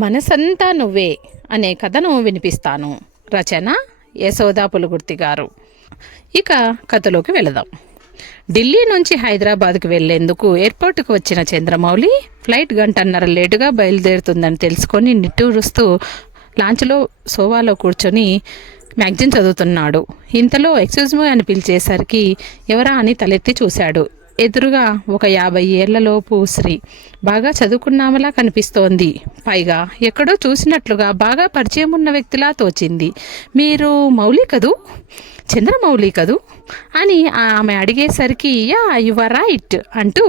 మనసంతా నువ్వే అనే కథను వినిపిస్తాను. రచన యశోదా పులుగుర్తి గారు. ఇక కథలోకి వెళదాం. ఢిల్లీ నుంచి హైదరాబాద్కు వెళ్లేందుకు ఎయిర్పోర్టుకు వచ్చిన చంద్రమౌళి ఫ్లైట్ గంటన్నర లేటుగా బయలుదేరుతుందని తెలుసుకొని నిట్టూరుస్తూ లాంచ్లో సోఫాలో కూర్చొని మ్యాగజైన్ చదువుతున్నాడు. ఇంతలో ఎక్స్క్యూజ్ మీ అని పిలిచేసరికి ఎవరా అని తలెత్తి చూశాడు. ఎదురుగా ఒక 50 ఏళ్లలోపు స్త్రీ. బాగా చదువుకున్నామలా కనిపిస్తోంది. పైగా ఎక్కడో చూసినట్లుగా బాగా పరిచయం ఉన్న వ్యక్తిలా తోచింది. మీరు మౌలి కదూ, చంద్రమౌళి కదూ అని ఆమె అడిగేసరికి యా యు ఆర్ రైట్ అంటూ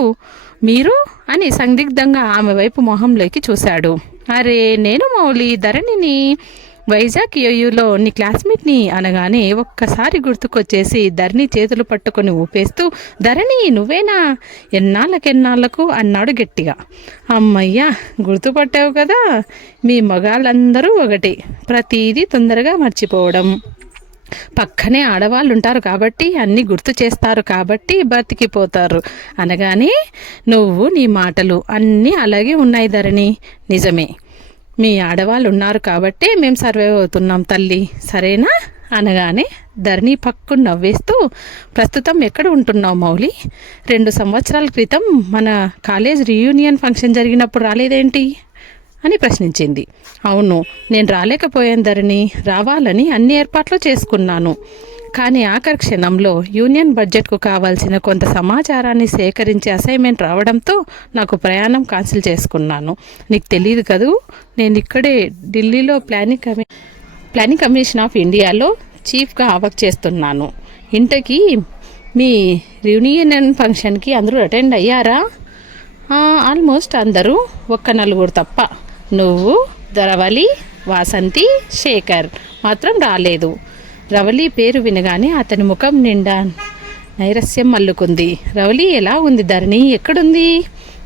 మీరు అని సందిగ్ధంగా ఆమె వైపు మొహంలోకి చూశాడు. అరే నేను మౌలి, ధరణిని, వైజాగ్ యూయూలో నీ క్లాస్మేట్ని అనగానే ఒక్కసారి గుర్తుకొచ్చేసి ధరణి చేతులు పట్టుకొని ఊపేస్తూ ధరణి నువ్వేనా, ఎన్నాళ్ళకెన్నాళ్లకు అన్నాడు గట్టిగా. అమ్మయ్యా గుర్తుపట్టావు కదా, మీ మగాళ్ళందరూ ఒకటి, ప్రతీదీ తొందరగా మర్చిపోవడం, పక్కనే ఆడవాళ్ళు ఉంటారు కాబట్టి అన్నీ గుర్తు చేస్తారు కాబట్టి బతికిపోతారు అనగానే నువ్వు నీ మాటలు అన్నీ అలాగే ఉన్నాయి ధరణి. నిజమే, మీ ఆడవాళ్ళు ఉన్నారు కాబట్టి మేము సర్వైవ్ అవుతున్నాం తల్లి, సరేనా అనగానే ధరణి పక్కు నవ్వేస్తూ ప్రస్తుతం ఎక్కడ ఉంటున్నావు మౌలి? 2 సంవత్సరాల క్రితం మన కాలేజ్ రీయూనియన్ ఫంక్షన్ జరిగినప్పుడు రాలేదేంటి అని ప్రశ్నించింది. అవును, నేను రాలేకపోయాను ధరణి, రావాలని అన్ని ఏర్పాట్లు చేసుకున్నాను. కానీ ఆఖరి క్షణంలో యూనియన్ బడ్జెట్కు కావాల్సిన కొంత సమాచారాన్ని సేకరించే అసైన్మెంట్ రావడంతో నాకు ప్రయాణం క్యాన్సిల్ చేసుకున్నాను. నీకు తెలియదు కదూ, నేను ఇక్కడే ఢిల్లీలో ప్లానింగ్ కమిషన్ ఆఫ్ ఇండియాలో చీఫ్గా వర్క్ చేస్తున్నాను. ఇంతకీ మీ రీయూనియన్ ఫంక్షన్కి అందరూ అటెండ్ అయ్యారా? ఆల్మోస్ట్ అందరూ, ఒక్క 4 తప్ప. నువ్వు, రవలి, వాసంతి, శేఖర్ మాత్రం రాలేదు. రవలి పేరు వినగానే అతని ముఖం నిండా నైరస్యం మల్లుకుంది. రవలి ఎలా ఉంది ధరణి, ఎక్కడుంది,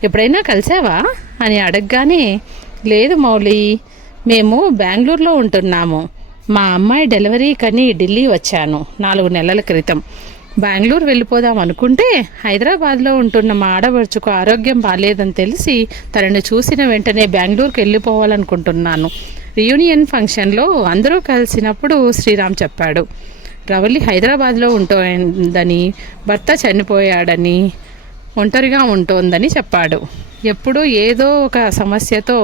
ఎప్పుడైనా కలిసావా అని అడగగానే లేదు మౌలి, మేము బెంగళూరులో ఉంటున్నాము. మా అమ్మాయి డెలివరీ కని ఢిల్లీ వచ్చాను 4 నెలల క్రితం. బెంగళూరు వెళ్ళిపోదాం అనుకుంటే హైదరాబాద్లో ఉంటున్న మా ఆడపడుచుకు ఆరోగ్యం బాగాలేదని తెలిసి తనని చూసిన వెంటనే బెంగళూరుకు వెళ్ళిపోవాలనుకుంటున్నాను. రీయూనియన్ ఫంక్షన్లో అందరూ కలిసినప్పుడు శ్రీరామ్ చెప్పాడు, రవలి హైదరాబాద్లో ఉంటోందని, భర్త చనిపోయాడని, ఒంటరిగా ఉంటోందని చెప్పాడు. ఎప్పుడూ ఏదో ఒక సమస్యతో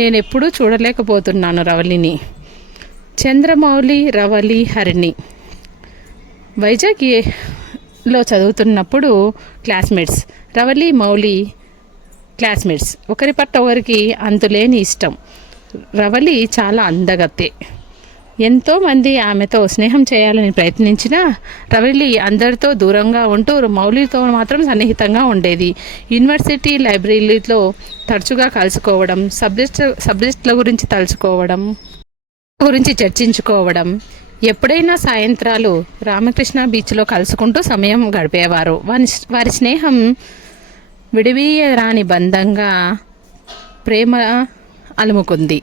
నేనెప్పుడూ చూడలేకపోతున్నాను రవలిని. చంద్రమౌళి, రవలి, హరిణి వైజాగ్లో చదువుతున్నప్పుడు క్లాస్మేట్స్. రవలి, మౌలి క్లాస్మేట్స్. ఒకరి పట్ల ఒకరికి అంతులేని ఇష్టం. రవలి చాలా అందగత్తె. ఎంతోమంది ఆమెతో స్నేహం చేయాలని ప్రయత్నించినా రవలి అందరితో దూరంగా ఉంటూ మౌలితో మాత్రం సన్నిహితంగా ఉండేది. యూనివర్సిటీ లైబ్రరీలో తరచుగా కలుసుకోవడం, సబ్జెక్టుల గురించి తలుచుకోవడం, గురించి చర్చించుకోవడం, ఎప్పుడైనా సాయంత్రాలు రామకృష్ణ బీచ్లో కలుసుకుంటూ సమయం గడిపేవారు. వారి స్నేహం విడివీయరాని బంధంగా ప్రేమ అలుముకుంది.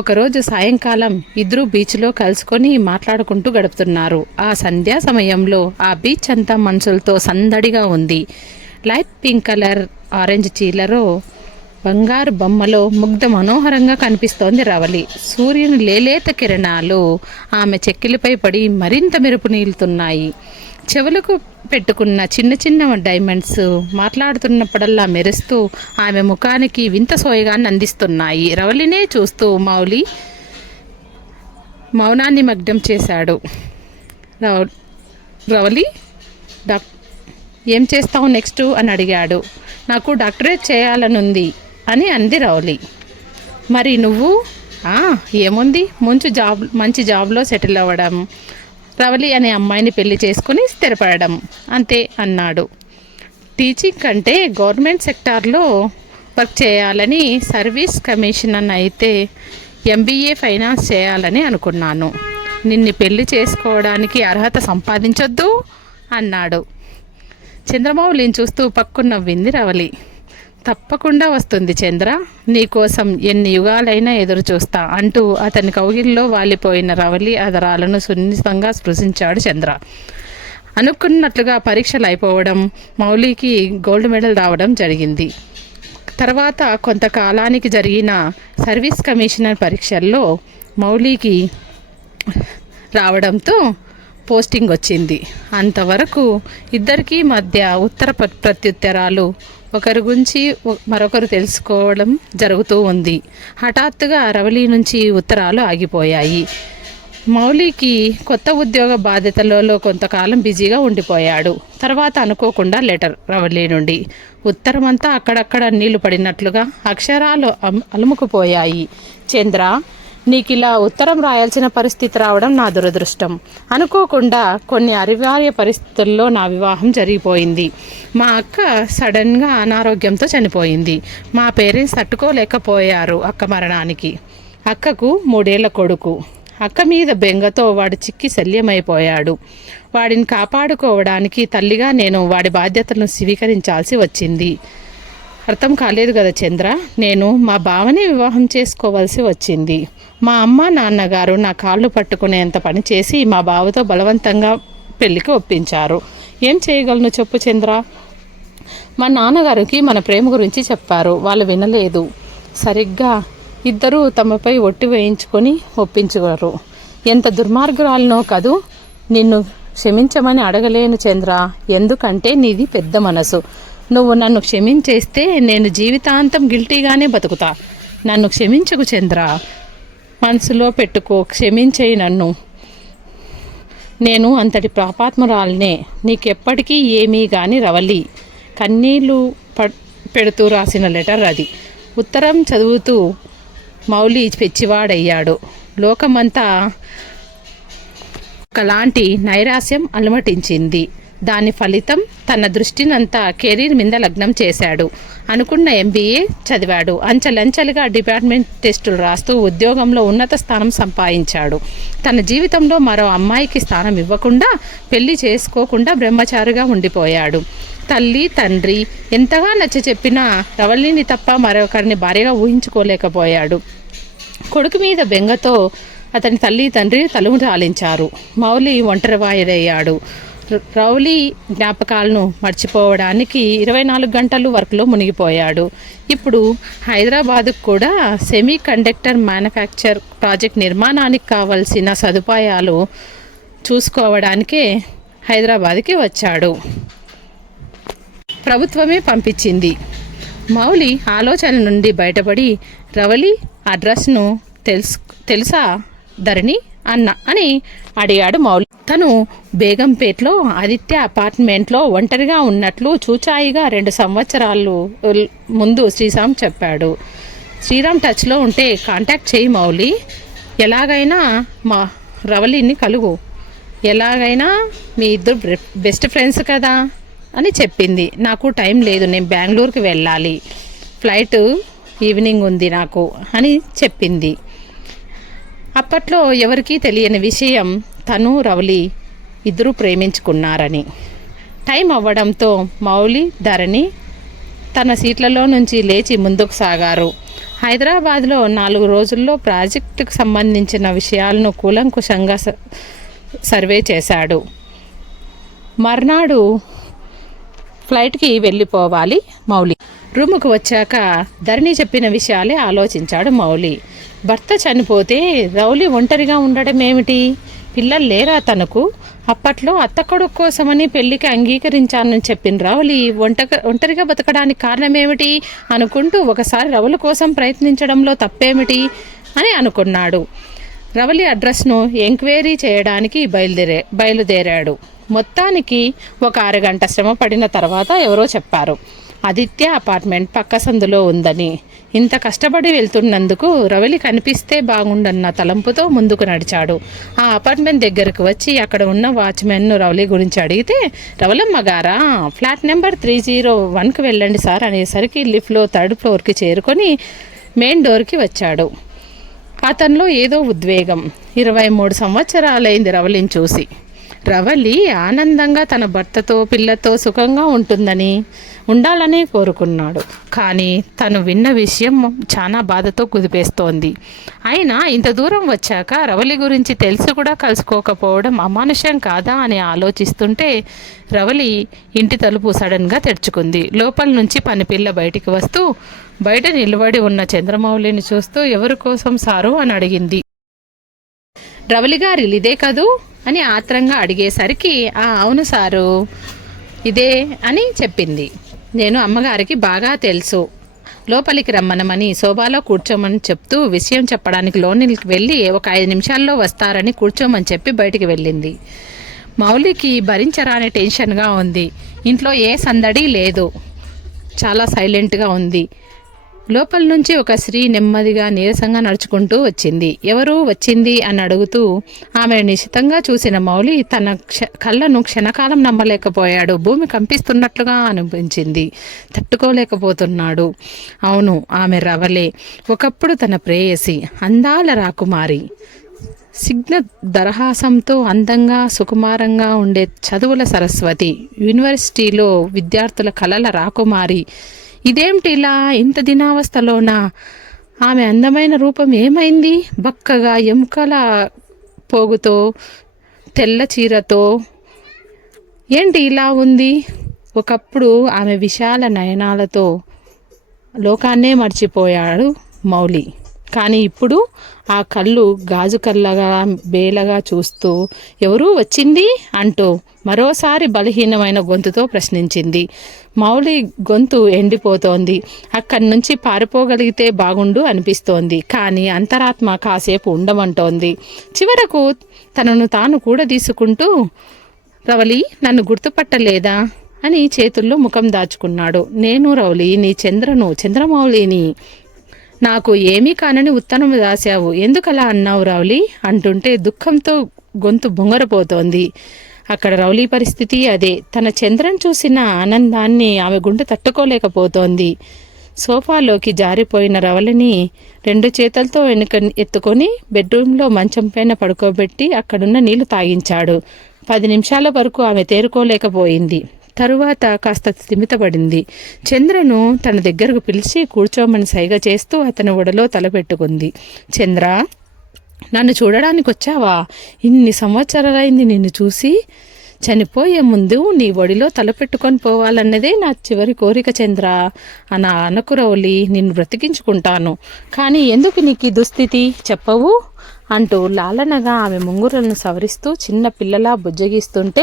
ఒకరోజు సాయంకాలం ఇద్దరు బీచ్లో కలుసుకొని మాట్లాడుకుంటూ గడుపుతున్నారు. ఆ సంధ్యా సమయంలో ఆ బీచ్ అంతా మనుషులతో సందడిగా ఉంది. లైట్ పింక్ కలర్ ఆరెంజ్ చీరలో బంగారు బొమ్మలో ముగ్ధ మనోహరంగా కనిపిస్తోంది రవలి. సూర్యుని లేలేత కిరణాలు ఆమె చెక్కిలిపై పడి మరింత మెరుపు నీలుతున్నాయి. చెవులకు పెట్టుకున్న చిన్న చిన్న డైమండ్స్ మాట్లాడుతున్నప్పుడల్లా మెరుస్తూ ఆమె ముఖానికి వింత సోయగాన్ని అందిస్తున్నాయి. రవలినే చూస్తూ మౌలి మౌనాన్ని మగ్నం చేశాడు. రవలి ఏం చేస్తావు నెక్స్ట్ అని అడిగాడు. నాకు డాక్టరేట్ చేయాలనుంది అని అంది రవలి. మరి నువ్వు? ఏముంది, మంచి జాబ్లో సెటిల్ అవ్వడం, రవలి అనే అమ్మాయిని పెళ్లి చేసుకుని స్థిరపడడం అంతే అన్నాడు. టీచింగ్ కంటే గవర్నమెంట్ సెక్టార్లో వర్క్ చేయాలని, సర్వీస్ కమిషనర్ అయితే MBA ఫైనాన్స్ చేయాలని అనుకున్నాను. నిన్ను పెళ్లి చేసుకోవడానికి అర్హత సంపాదించొద్దు అన్నాడు. చంద్రమౌళిని చూస్తూ పక్కు నవ్వింది రవలి. తప్పకుండా వస్తుంది చంద్ర, నీకోసం ఎన్ని యుగాలైనా ఎదురు చూస్తా అంటూ అతని కౌగిల్లో వాలిపోయిన రవలి అదరాలను సున్నితంగా స్పృశించాడు చంద్ర. అనుకున్నట్లుగా పరీక్షలు అయిపోవడం, మౌలికి గోల్డ్ మెడల్ రావడం జరిగింది. తర్వాత కొంతకాలానికి జరిగిన సర్వీస్ కమిషనర్ పరీక్షల్లో మౌలికి రావడంతో పోస్టింగ్ వచ్చింది. అంతవరకు ఇద్దరికీ మధ్య ఉత్తర ప్రత్యుత్తరాలు, ఒకరి గురించి మరొకరు తెలుసుకోవడం జరుగుతూ ఉంది. హఠాత్తుగా రవలి నుంచి ఉత్తరాలు ఆగిపోయాయి. మౌలికి కొత్త ఉద్యోగ బాధ్యతలలో కొంతకాలం బిజీగా ఉండిపోయాడు. తర్వాత అనుకోకుండా లెటర్ రవలి నుండి. ఉత్తరమంతా అక్కడక్కడ నీళ్లు పడినట్లుగా అక్షరాలు అలుముకుపోయాయి. చంద్ర, నీకిలా ఉత్తరం రాయాల్సిన పరిస్థితి రావడం నా దురదృష్టం. అనుకోకుండా కొన్ని అనివార్య పరిస్థితుల్లో నా వివాహం జరిగిపోయింది. మా అక్క సడన్గా అనారోగ్యంతో చనిపోయింది. మా పేరెంట్స్ తట్టుకోలేకపోయారు అక్క మరణానికి. అక్కకు 3 ఏళ్ల కొడుకు. అక్క మీద బెంగతో వాడు చిక్కి శల్యమైపోయాడు. వాడిని కాపాడుకోవడానికి తల్లిగా నేను వాడి బాధ్యతలను స్వీకరించాల్సి వచ్చింది. అర్థం కాలేదు కదా చంద్ర. నేను మా బావనే వివాహం చేసుకోవాల్సి వచ్చింది. మా అమ్మ నాన్నగారు నా కాళ్ళు పట్టుకునేంత పని చేసి మా బావతో బలవంతంగా పెళ్లికి ఒప్పించారు. ఏం చేయగలను చెప్పు చంద్ర. మా నాన్నగారికి మన ప్రేమ గురించి చెప్పారు. వాళ్ళు వినలేదు. సరిగ్గా ఇద్దరూ తమపై ఒట్టి వేయించుకొని ఒప్పించగలరు. ఎంత దుర్మార్గురాలనో కదూ. నిన్ను క్షమించమని అడగలేను చంద్ర. ఎందుకంటే నీది పెద్ద మనసు. నువ్వు నన్ను క్షమించేస్తే నేను జీవితాంతం గిల్టీగానే బతుకుతా. నన్ను క్షమించకు చంద్ర. మనసులో పెట్టుకో, క్షమించేయి నన్ను. నేను అంతటి పాపాత్మురాలనే. నీకెప్పటికీ ఏమీ గాని రవలి. కన్నీళ్లు పెడుతూ రాసిన లెటర్ అది. ఉత్తరం చదువుతూ మౌలి పెచ్చివాడయ్యాడు. లోకమంతా ఒకలాంటి నైరాశ్యం అలమటించింది. దాని ఫలితం తన దృష్టినంతా కెరీర్ మీద లగ్నం చేశాడు. అనుకున్న MBA చదివాడు. అంచెలంచెలుగా డిపార్ట్మెంట్ టెస్టులు రాస్తూ ఉద్యోగంలో ఉన్నత స్థానం సంపాదించాడు. తన జీవితంలో మరో అమ్మాయికి స్థానం ఇవ్వకుండా, పెళ్లి చేసుకోకుండా బ్రహ్మచారిగా ఉండిపోయాడు. తల్లి తండ్రి ఎంతగా నచ్చచెప్పినా రవలిని తప్ప మరొకరిని భార్యగా ఊహించుకోలేకపోయాడు. కొడుకు మీద బెంగతో అతని తల్లి తండ్రి తలుము చాలించారు. మౌలి ఒంటరివాయుడయ్యాడు. రౌలీ జ్ఞాపకాలను మర్చిపోవడానికి 24 గంటలు వర్క్లో మునిగిపోయాడు. ఇప్పుడు హైదరాబాద్కు కూడా సెమీ కండక్టర్ మ్యానుఫ్యాక్చర్ ప్రాజెక్ట్ నిర్మాణానికి కావలసిన సదుపాయాలు చూసుకోవడానికే హైదరాబాద్కి వచ్చాడు. ప్రభుత్వమే పంపించింది. మౌలి ఆలోచన నుండి బయటపడి, రవలి అడ్రస్ను తెలుసా ధరణి అని అడిగాడు మౌలి. తను బేగంపేట్లో ఆదిత్య అపార్ట్మెంట్లో ఒంటరిగా ఉన్నట్లు చూచాయిగా 2 సంవత్సరాలు ముందు శ్రీరామ్ చెప్పాడు. శ్రీరామ్ టచ్లో ఉంటే కాంటాక్ట్ చేయి మౌలి. ఎలాగైనా మా రవలిని కలుగు. ఎలాగైనా మీ ఇద్దరు బెస్ట్ ఫ్రెండ్స్ కదా అని చెప్పింది. నాకు టైం లేదు, నేను బెంగళూరుకి వెళ్ళాలి. ఫ్లైట్ ఈవినింగ్ ఉంది నాకు అని చెప్పింది. అప్పట్లో ఎవరికీ తెలియని విషయం, తను రవలి ఇద్దరు ప్రేమించుకున్నారని. టైం అవ్వడంతో మౌలి ధరణి తన సీట్లలో నుంచి లేచి ముందుకు సాగారు. హైదరాబాద్లో 4 రోజుల్లో ప్రాజెక్టుకు సంబంధించిన విషయాలను కూలంకుషంగా సర్వే చేశాడు. మర్నాడు ఫ్లైట్కి వెళ్ళిపోవాలి మౌలి. రూముకు వచ్చాక ధరణి చెప్పిన విషయాలే ఆలోచించాడు మౌలి. భర్త చనిపోతే రౌలి ఒంటరిగా ఉండడం ఏమిటి? పిల్లలు లేరా తనకు? అప్పట్లో అత్తకొడుకు కోసమని పెళ్లికి అంగీకరించానని చెప్పిన రౌలి ఒంటరిగా బతకడానికి కారణమేమిటి అనుకుంటూ ఒకసారి రౌలి కోసం ప్రయత్నించడంలో తప్పేమిటి అని అనుకున్నాడు. రవలి అడ్రస్ను ఎంక్వైరీ చేయడానికి బయలుదేరాడు. మొత్తానికి ఒక 6 గంట శ్రమ పడిన తర్వాత ఎవరో చెప్పారు, ఆదిత్య అపార్ట్మెంట్ పక్క సందులో ఉందని. ఇంత కష్టపడి వెళ్తున్నందుకు రవలి కనిపిస్తే బాగుండన్న తలంపుతో ముందుకు నడిచాడు. ఆ అపార్ట్మెంట్ దగ్గరకు వచ్చి అక్కడ ఉన్న వాచ్మెన్ను రవలి గురించి అడిగితే, రవలమ్మ గారా, ఫ్లాట్ నెంబర్ 301కి వెళ్ళండి సార్ అనేసరికి లిఫ్ట్లో 3rd ఫ్లోర్కి చేరుకొని మెయిన్ డోర్కి వచ్చాడు. అతనిలో ఏదో ఉద్వేగం. 23 సంవత్సరాలైంది రవలిని చూసి. రవలి ఆనందంగా తన భర్తతో పిల్లతో సుఖంగా ఉండాలని కోరుకున్నాడు. కానీ తను విన్న విషయం చాలా బాధతో కుదిపేస్తోంది. అయినా ఇంత దూరం వచ్చాక రవలి గురించి తెలిసి కూడా కలుసుకోకపోవడం అమానుష్యం కాదా అని ఆలోచిస్తుంటే రవలి ఇంటి తలుపు సడన్గా తెరుచుకుంది. లోపల నుంచి పనిపిల్ల బయటికి వస్తూ బయట నిలబడి ఉన్న చంద్రమౌళిని చూస్తూ ఎవరి కోసం సారు అని అడిగింది. రవలి గారు ఇదే కదూ అని ఆత్రంగా అడిగేసరికి అవును సారు ఇదే అని చెప్పింది. నేను అమ్మగారికి బాగా తెలుసు, లోపలికి రమ్మనమని సోఫాలో కూర్చోమని చెప్తూ విషయం చెప్పడానికి లోనికి వెళ్ళి ఒక 5 నిమిషాల్లో వస్తారని కూర్చోమని చెప్పి బయటికి వెళ్ళింది. మౌలికి భరించరాని టెన్షన్గా ఉంది. ఇంట్లో ఏ సందడి లేదు, చాలా సైలెంట్గా ఉంది. లోపల నుంచి ఒక స్త్రీ నెమ్మదిగా నీరసంగా నడుచుకుంటూ వచ్చింది. ఎవరు వచ్చింది అని అడుగుతూ ఆమె నిశితంగా చూసిన మౌలి తన కళ్ళను క్షణకాలం నమ్మలేకపోయాడు. భూమి కంపిస్తున్నట్లుగా అనిపించింది. తట్టుకోలేకపోతున్నాడు. అవును, ఆమె రవలే. ఒకప్పుడు తన ప్రేయసి, అందాల రాకుమారి. సిగ్న దరహాసంతో అందంగా సుకుమారంగా ఉండే చదువుల సరస్వతి, యూనివర్సిటీలో విద్యార్థుల కలల రాకుమారి. ఇదేమిటి ఇలా ఇంత దినావస్థలోనా? ఆమె అందమైన రూపం ఏమైంది? బక్కగా ఎముకల పోగుతో తెల్ల చీరతో ఏంటి ఇలా ఉంది? ఒకప్పుడు ఆమె విశాల నయనాలతో లోకాన్నే మర్చిపోయాడు మౌలి. కానీ ఇప్పుడు ఆ కళ్ళు గాజు కళ్ళగా బేలగా చూస్తూ ఎవరూ వచ్చింది అంటూ మరోసారి బలహీనమైన గొంతుతో ప్రశ్నించింది. మౌలి గొంతు ఎండిపోతోంది. అక్కడి నుంచి పారిపోగలిగితే బాగుండు అనిపిస్తోంది. కానీ అంతరాత్మ కాసేపు ఉండమంటోంది. చివరకు తనను తాను కూడా తీసుకుంటూ రవలి నన్ను గుర్తుపట్టలేదా అని చేతుల్లో ముఖం దాచుకున్నాడు. నేను రవలి, నీ చంద్రమౌళిని. నాకు ఏమీ కానని ఉత్తరం రాశావు, ఎందుకలా అన్నావు రౌలి అంటుంటే దుఃఖంతో గొంతు బొంగరపోతోంది. అక్కడ రౌలి పరిస్థితి అదే. తన చంద్రన్ చూసిన ఆనందాన్ని ఆమె గుండె తట్టుకోలేకపోతోంది. సోఫాలోకి జారిపోయిన రవలిని 2 చేతులతో ఎత్తుకొని బెడ్రూమ్లో మంచం పైన పడుకోబెట్టి అక్కడున్న నీళ్లు తాగించాడు. 10 నిమిషాల వరకు ఆమె తేరుకోలేకపోయింది. తరువాత కాస్త స్థిమితపడింది. చంద్రను తన దగ్గరకు పిలిచి కూర్చోమని సైగ చేస్తూ అతని ఒడలో తలపెట్టుకుంది. చంద్ర, నన్ను చూడడానికి వచ్చావా? ఇన్ని సంవత్సరాలైంది నిన్ను చూసి. చనిపోయే ముందు నీ ఒడిలో తలపెట్టుకొని పోవాలన్నదే నా చివరి కోరిక చంద్ర. అనకు రౌలి, నిన్ను బ్రతికించుకుంటాను. కానీ ఎందుకు నీకు ఈ దుస్థితి చెప్పవు అంటూ లాలనగా ఆమె ముంగురులను సవరిస్తూ చిన్న పిల్లలా బుజ్జగిస్తుంటే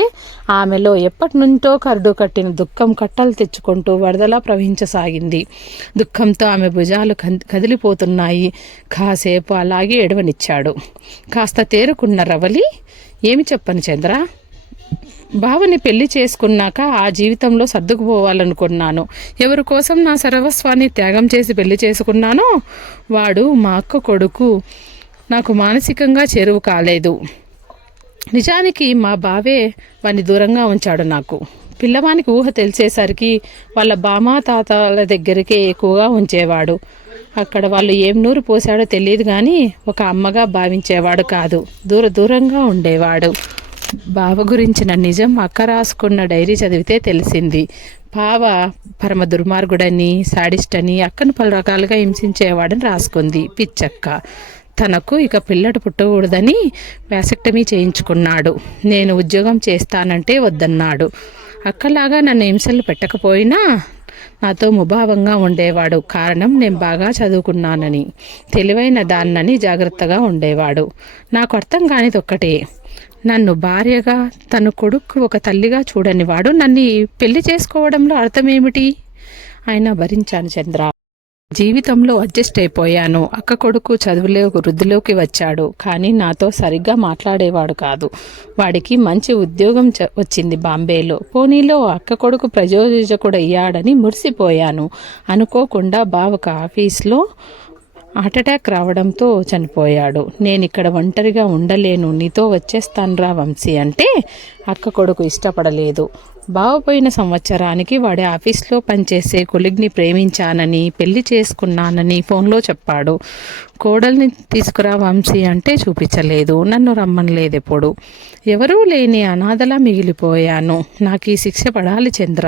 ఆమెలో ఎప్పటి నుంటో కరుడు కట్టిన దుఃఖం కట్టలు తెచ్చుకుంటూ వరదలా ప్రవహించసాగింది. దుఃఖంతో ఆమె భుజాలు కదిలిపోతున్నాయి. కాసేపు అలాగే ఎడవనిచ్చాడు. కాస్త తేరుకున్న రవలి, ఏమి చెప్పను చంద్ర, బావని పెళ్లి చేసుకున్నాక ఆ జీవితంలో సర్దుకుపోవాలనుకున్నాను. ఎవరి కోసం నా సర్వస్వాన్ని త్యాగం చేసి పెళ్లి చేసుకున్నానో వాడు మా అక్క కొడుకు నాకు మానసికంగా చేరువు కాలేదు. నిజానికి మా బావే వాడిని దూరంగా ఉంచాడు నాకు. పిల్లవానికి ఊహ తెలిసేసరికి వాళ్ళ బామా తాతల దగ్గరికే ఎక్కువగా ఉంచేవాడు. అక్కడ వాళ్ళు ఏం నూరు పోసాడో తెలియదు కానీ ఒక అమ్మగా భావించేవాడు కాదు. దూరంగా ఉండేవాడు. బావ గురించిన నిజం అక్క రాసుకున్న డైరీ చదివితే తెలిసింది. బావ పరమ దుర్మార్గుడని, సాడిస్ట్ అని, అక్కను పలు రకాలుగా హింసించేవాడని రాసుకుంది పిచ్చక్క. తనకు ఇక పిల్లడు పుట్టకూడదని వ్యాసెక్టమీ చేయించుకున్నాడు. నేను ఉద్యోగం చేస్తానంటే వద్దన్నాడు. అక్కలాగా నన్ను హింసలు పెట్టకపోయినా నాతో ముభావంగా ఉండేవాడు. కారణం నేను బాగా చదువుకున్నానని, తెలివైన దాన్నని జాగ్రత్తగా ఉండేవాడు. నాకు అర్థం కానిది ఒక్కటే, నన్ను భార్యగా తన కొడుకు ఒక తల్లిగా చూడనివాడు నన్ను పెళ్లి చేసుకోవడంలో అర్థమేమిటి? అయినా భరించాను చంద్ర. జీవితంలో అడ్జస్ట్ అయిపోయాను. అక్క కొడుకు చదువులో వృద్ధిలోకి వచ్చాడు. కానీ నాతో సరిగ్గా మాట్లాడేవాడు కాదు. వాడికి మంచి ఉద్యోగం వచ్చింది బాంబేలో. పోనీలో అక్క కొడుకు ప్రయోజకుడు అయ్యాడని మురిసిపోయాను. అనుకోకుండా బావకు ఆఫీస్లో హార్ట్అటాక్ రావడంతో చనిపోయాడు. నేను ఇక్కడ ఒంటరిగా ఉండలేను, నీతో వచ్చేస్తానురా వంశీ అంటే అక్క కొడుకు ఇష్టపడలేదు. బావపోయిన సంవత్సరానికి వాడి ఆఫీస్లో పనిచేసే కొలిగ్ని ప్రేమించానని పెళ్లి చేసుకున్నానని ఫోన్లో చెప్పాడు. కోడల్ని తీసుకురా వంశీ అంటే చూపించలేదు. నన్ను రమ్మనలేదు. ఎప్పుడు ఎవరూ లేని అనాథలా మిగిలిపోయాను. నాకు ఈ శిక్ష పడాలి చంద్ర.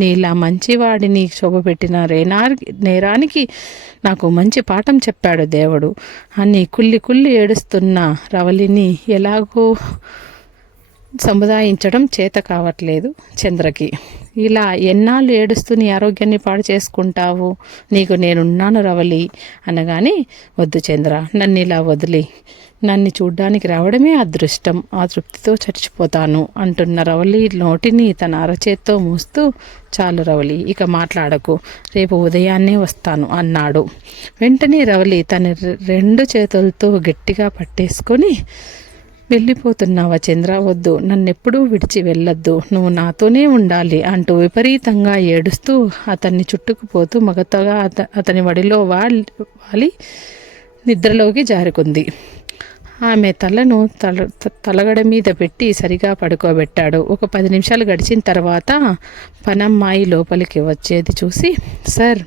నీలా మంచివాడిని శోభపెట్టిన నేరానికి నాకు మంచి పాఠం చెప్పాడు దేవుడు అని కుల్లి కుల్లి ఏడుస్తున్న రవలిని ఎలాగో సముదాయించడం చేత కావట్లేదు చంద్రకి. ఇలా ఎన్నాళ్ళు ఏడుస్తూ నీ ఆరోగ్యాన్ని పాడు చేసుకుంటావు? నీకు నేనున్నాను రవలి అనగానే, వద్దు చంద్ర, నన్ను ఇలా వదిలి, నన్ను చూడ్డానికి రావడమే అదృష్టం, ఆ తృప్తితో చచ్చిపోతాను అంటున్న రవలి నోటిని తన అరచేత్తో మూస్తూ, చాలు రవలి, ఇక మాట్లాడకు, రేపు ఉదయాన్నే వస్తాను అన్నాడు. వెంటనే రవలి తన 2 చేతులతో గట్టిగా పట్టేసుకొని, వెళ్ళిపోతున్నావా చంద్ర? వద్దు, నన్నెప్పుడూ విడిచి వెళ్ళొద్దు, నువ్వు నాతోనే ఉండాలి అంటూ విపరీతంగా ఏడుస్తూ అతన్ని చుట్టుకుపోతూ మగతగా అతని వడిలో వాలి నిద్రలోకి జారుకుంది. ఆమె తలను తలగడ మీద పెట్టి సరిగా పడుకోబెట్టాడు. ఒక 10 నిమిషాలు గడిచిన తర్వాత పనమ్మాయి లోపలికి వచ్చేది చూసి, సార్,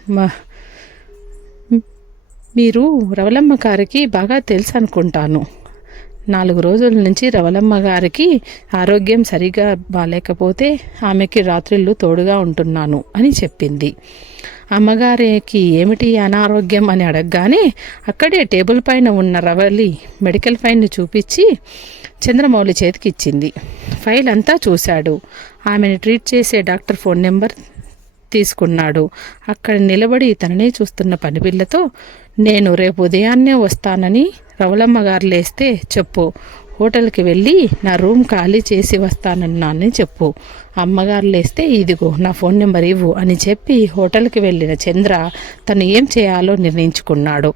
మీరు రవలమ్మ గారికి బాగా తెలుసు అనుకుంటాను. 4 రోజుల నుంచి రవలమ్మ గారికి ఆరోగ్యం సరిగా బాలేకపోతే ఆమెకి రాత్రిళ్ళు తోడుగా ఉంటున్నాను అని చెప్పింది. అమ్మగారికి ఏమిటి అనారోగ్యం అని అడగగానే అక్కడే టేబుల్ పైన ఉన్న రవలి మెడికల్ ఫైల్ని చూపించి చంద్రమౌళి చేతికి ఇచ్చింది. ఫైల్ అంతా చూశాడు. ఆమెను ట్రీట్ చేసే డాక్టర్ ఫోన్ నెంబర్ తీసుకున్నాడు. అక్కడ నిలబడి తననే చూస్తున్న పనిపిల్లతో, నేను రేపు ఉదయాన్నే వస్తానని రవలమ్మ గారు లేస్తే చెప్పు, హోటల్కి వెళ్ళి నా రూమ్ ఖాళీ చేసి వస్తానన్నానని చెప్పు, అమ్మగారు లేస్తే ఇదిగో నా ఫోన్ నెంబర్ ఇవ్వు అని చెప్పి హోటల్కి వెళ్ళిన చంద్ర తను ఏం చేయాలో నిర్ణయించుకున్నాడు.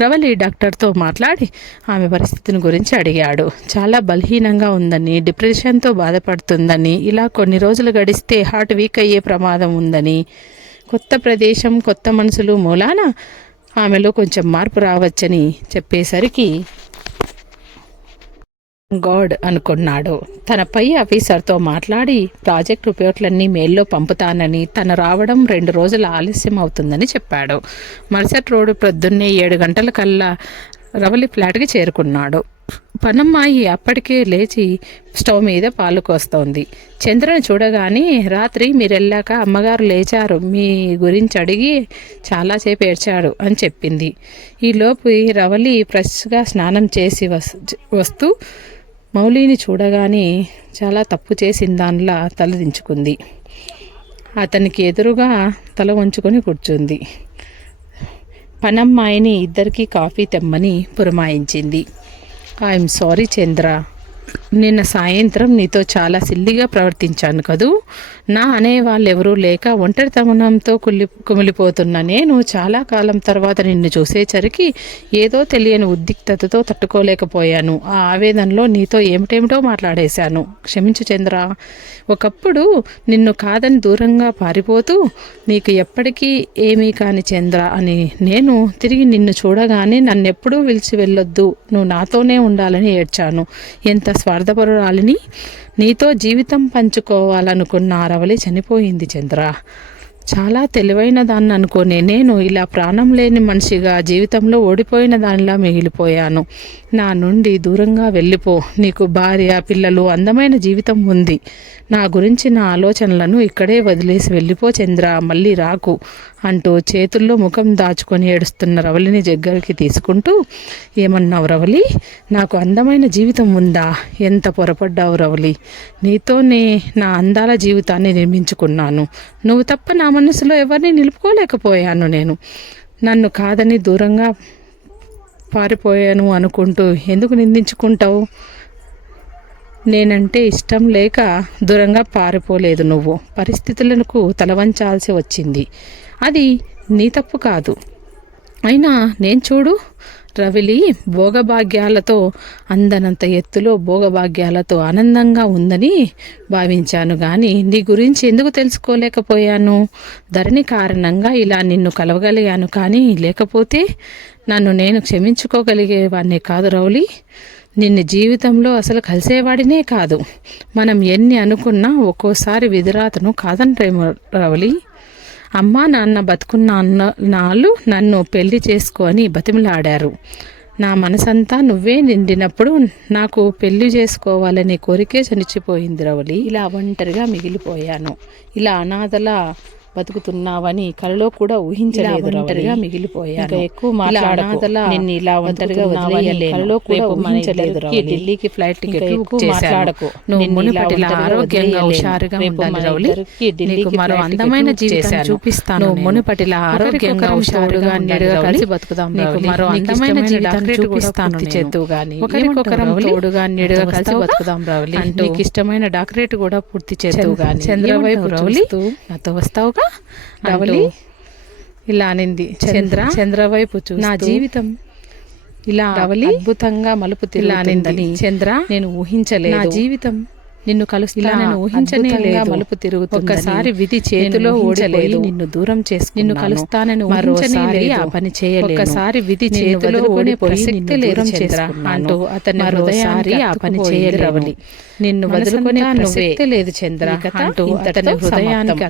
రవలి డాక్టర్తో మాట్లాడి ఆమె పరిస్థితిని గురించి అడిగాడు. చాలా బలహీనంగా ఉందని, డిప్రెషన్తో బాధపడుతుందని, ఇలా కొన్ని రోజులు గడిస్తే హార్ట్ వీక్ అయ్యే ప్రమాదం ఉందని, కొత్త ప్రదేశం, కొత్త మనుషులు మూలాన ఆమెలో కొంచెం మార్పు రావచ్చని చెప్పేసరికి గాడ్ అనుకున్నాడు. తన పై ఆఫీసర్తో మాట్లాడి ప్రాజెక్ట్ రిపోర్ట్లన్నీ మెయిల్లో పంపుతానని, తను రావడం 2 రోజులు ఆలస్యం అవుతుందని చెప్పాడు. మరుసటి రోజు ప్రొద్దున్నే 7 గంటలకల్లా రవలి ఫ్లాట్కి చేరుకున్నాడు. పనమ్మాయి అప్పటికే లేచి స్టవ్ మీద పాలు కోస్తోంది. చంద్రని చూడగానే, రాత్రి మీరెళ్ళాక అమ్మగారు లేచారు, మీ గురించి అడిగి చాలాసేపు ఏడ్చాడు అని చెప్పింది. ఈలోపు రవలి ఫ్రెష్గా స్నానం చేసి వస్తూ మౌలిని చూడగానే చాలా తప్పు చేసిన దానిలా తలదించుకుంది. అతనికి ఎదురుగా తల వంచుకొని కూర్చుంది. పనమ్మాయిని ఇద్దరికీ కాఫీ తెమ్మని పురమాయించింది. ఐఎమ్ సారీ చంద్ర, నిన్న సాయంత్రం నీతో చాలా సిల్లిగా ప్రవర్తించాను కదూ. నా అనేవాళ్ళు ఎవరూ లేక ఒంటరితనంతో కుమిలిపోతున్న నేను చాలా కాలం తర్వాత నిన్ను చూసేసరికి ఏదో తెలియని ఉద్రిక్తతతో తట్టుకోలేకపోయాను. ఆ ఆవేదనలో నీతో ఏమిటేమిటో మాట్లాడేశాను. క్షమించు చంద్ర. ఒకప్పుడు నిన్ను కాదని దూరంగా పారిపోతూ నీకు ఎప్పటికీ ఏమీ కాని చంద్ర అని నేను తిరిగి నిన్ను చూడగానే నన్నెప్పుడూ విలిచి వెళ్ళొద్దు, నువ్వు నాతోనే ఉండాలని ఏడ్చాను. ఎంత స్వార్థపరురాలిని. నీతో జీవితం పంచుకోవాలనుకున్న రవలి చనిపోయింది చంద్ర. చాలా తెలివైన దాన్ని అనుకునే నేను ఇలా ప్రాణం లేని మనిషిగా జీవితంలో ఓడిపోయిన దానిలా మిగిలిపోయాను. నా నుండి దూరంగా వెళ్ళిపో. నీకు భార్య, పిల్లలు, అందమైన జీవితం ఉంది. నా గురించి నా ఆలోచనలను ఇక్కడే వదిలేసి వెళ్ళిపో చంద్ర, మళ్ళీ రాకు అంటూ చేతుల్లో ముఖం దాచుకొని ఏడుస్తున్న రవలిని దగ్గరికి తీసుకుంటూ, ఏమన్నావు రవలి? నాకు అందమైన జీవితం ఉందా? ఎంత పొరపడ్డావు రవలి. నీతోనే నా అందాల జీవితాన్ని నిర్మించుకున్నాను. నువ్వు తప్ప నా మనసులో ఎవరిని నిలుపుకోలేకపోయాను. నేను నన్ను కాదని దూరంగా పారిపోయాను అనుకుంటూ ఎందుకు నిందించుకుంటావు? నేనంటే ఇష్టం లేక దూరంగా పారిపోలేదు. నువ్వు పరిస్థితులకు తలవంచాల్సి వచ్చింది. అది నీ తప్పు కాదు. అయినా నేను చూడు, రవిలి భోగభాగ్యాలతో అందనంత ఎత్తులో భోగభాగ్యాలతో ఆనందంగా ఉందని భావించాను. కానీ నీ గురించి ఎందుకు తెలుసుకోలేకపోయాను? ధరణి కారణంగా ఇలా నిన్ను కలవగలిగాను. కానీ లేకపోతే నన్ను నేను క్షమించుకోగలిగేవాడిని కాదు రౌలి. నిన్ను జీవితంలో అసలు కలిసేవాడినే కాదు. మనం ఎన్ని అనుకున్నా ఒక్కోసారి విధిరాతను కాదనరేమో రవలి. అమ్మా నాన్న బతుకున్న నాళ్ళు నన్ను పెళ్లి చేసుకొని బతిమలాడారు. నా మనసంతా నువ్వే నిండినప్పుడు నాకు పెళ్లి చేసుకోవాలనే కోరికే చనిచిపోయింది రవలి. ఇలా ఒంటరిగా మిగిలిపోయాను. ఇలా అనాథలా బతుకుతున్నావని కలలో కూడా ఊహించలేదు. ఒంటరిగా మిగిలిపోయాను. ఎక్కువ మాట్లాడకు. నిన్ను ఇలా ఒంటరిగా వదిలేయలేను. కలలో కూడా ఊహించలేదు. ఢిల్లీకి ఫ్లైట్ టికెట్ బుక్ చేశాను. నువ్వు మునుపటిలా ఆరోగ్యంగా హుషారుగా ఉండాలి రవలి. నీకు మరో అందమైన జీవితం చూపిస్తాను. నువ్వు మునుపటిలా ఆరోగ్యంగా హుషారుగా నీడుగా కలిసి బతుకుదాం. నీకు మరో అందమైన జీవితం చూపిస్తాను. చేద్దువు గాని ఒకరికొకరం తోడుగా నీడుగా కలిసి బతుకుదాం రవలి. నీకు ఇష్టమైన డాక్టరేట్ కూడా పూర్తి చేద్దువు గాని. చంద్రవైపు రవలి నాతో వస్తావుగా రవలి ఇలా అనింది. చంద్ర వైపు చూస్తూ నా జీవితం ఇలా రవలి అద్భుతంగా మలుపు తిరిగిందని చంద్ర నేను ఊహించలేదు. నా జీవితం నిన్ను కలుస్తా నేను ఊహించలేదు. మలుపు తిరుగుతుంది. ఒక్కసారి విధి చేతిలో ఓడిపోయి నిన్ను దూరం చేసుకుని నిన్ను కలుస్తానని మరోసారి ఆ పని చేయలేదు. ఒక్కసారి విధి చేతిలో ఓడిపోయి నిన్ను దూరం చేసుకున్నాను. అతని హృదయానికి ఆ పని చేయలేదు రవలి. నిన్ను వదులుకునే ప్రసక్తే లేదు చంద్ర అంటూ అతని హృదయానికి